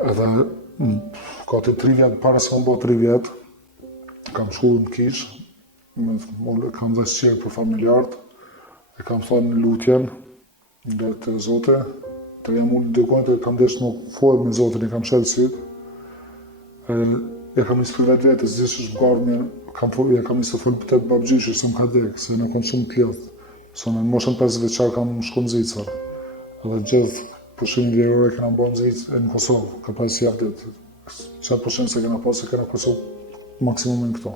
Edhe ka të 3 vjetë, para se kam bo 3 vjetë, kam shku në kish, kam dhe shqirë për familjartë, e kam thonë në lutjen, dhe të Zote, të jam ullë dykojnë të kam desh në folë me Zotin, i kam shelë sytë, e kam isë për vetë vetës, gjithë është bërë e kam isë të folë për të babgjyshë, se më ka dekë, se në konë shumë kljath. Se në moshën 5 vjeçar kam shku në Zvicër, edhe gjithë pushimin vjerore kena bërë në Zvicër, në Kosovë, ka pas si javdet. Qatë pushim se kena pas, se kena Kosovë maksimumin këto.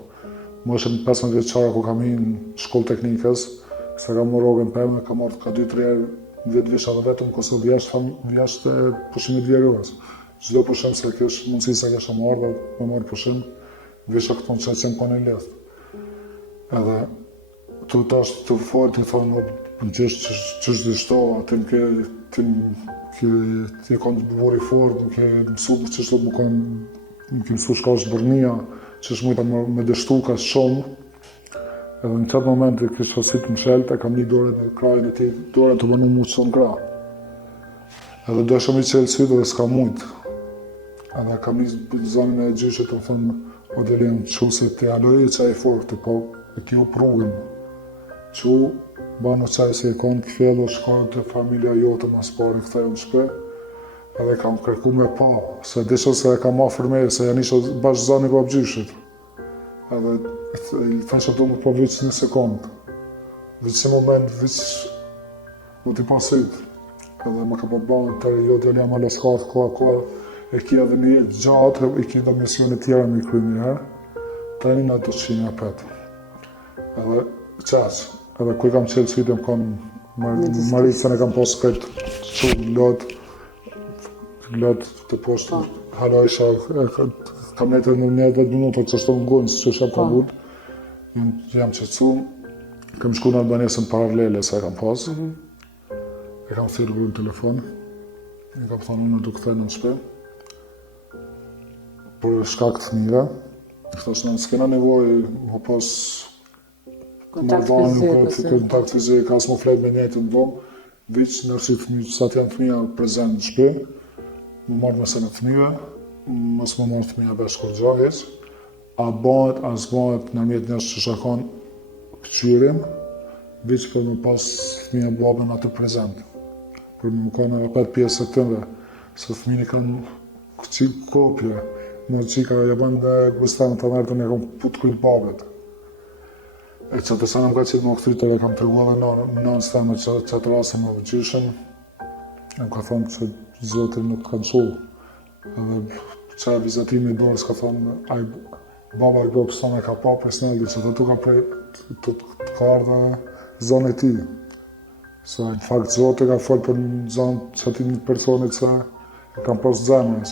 Moshën 15 vjeçara ku kam hi në shkollë teknikës, se kam marrë rogën për me, kam marrë ka 2-3 herë në vjetë visha dhe vetëm Kosovë jashtë pushimit vjerores. Çdo pushim se kësh mundësi se kesha marrë dhe me marrë pushim, visha këton që qenë kone lehtë. Edhe të tash të folë të thonë, qështë dhe shto, atim ke konë buri fort, më ke mësu qështë më ke mësu shka është bërnia, qështë mujta me dështu ka shumë. Edhe në qatë moment e kështë fasit më shelte, kam një dore në krajën e ti, dore të bënu mu qënë gra. Edhe do shumë i qelë sytë dhe s'ka mujtë. Edhe kam një zonin e gjyshet të më thëmë, o Delin, që se të alojë qaj fort, po e kjo prugën. Që banu qaj se e konë këfjello, shkojnë të familja jote mas pari këthejnë në shpe, edhe kam kërku me pa, se disho se e kam afer me, se janë isho bashkë zani për gjyshit. Edhe i thënë që du më po vëqë 1 sekundë. Vëqë moment, vëqë u t'i pasit. Edhe më ka përbanë të jo Delin, më leskatë, koha, e kia dhe një gjatë, i kia dhe misionet tjera me i kry njëherë, të një nga 200 petë. Edhe qasë, edhe kuj kam qelë sytë, më kanë Maricën e kam posë këtë shumë lot të poshtë, hala isha, kam netër në 10 minuta që shto në gojnë, që isha pa bunë, jam qëtësu, kam shku në Albanesën paralele se e kam posë, e kam thyrë në telefon, e kam thonë unë du këthejnë në shpe, për shkak të fëmijëve, thosht në s'kena nevojë më pas kontakt fizik, as më flet me njëjtën dom, veç nëse sa të janë fëmija prezent në shtëpi, më marrë mesën e fëmijëve, mos më marrë fëmija vesh kur gjahjes, a bëhet, as bëhet në mjetë njështë që shakon këqyrim, veç për më pas fëmija babën atë prezent. Për më kanë apet pjesë të tënde, se fëmijë kanë kopje, në qika jabën dhe gustanë të nërë të një kam putë kujtë babet. E që të sanë më ka qitë më këthytër e kam të rrua dhe nënë stemme që të rasë më vëgjyshën, e më ka thonë që Zotin nuk kanë shu. Edhe që e vizatimi i dorës ka thonë, baba e gopë së ka pa personali, që të ka prej të ka ardhe zonë e ti. Se në fakt Zotin ka folë për zonë që ati një personit që kam posë zemës.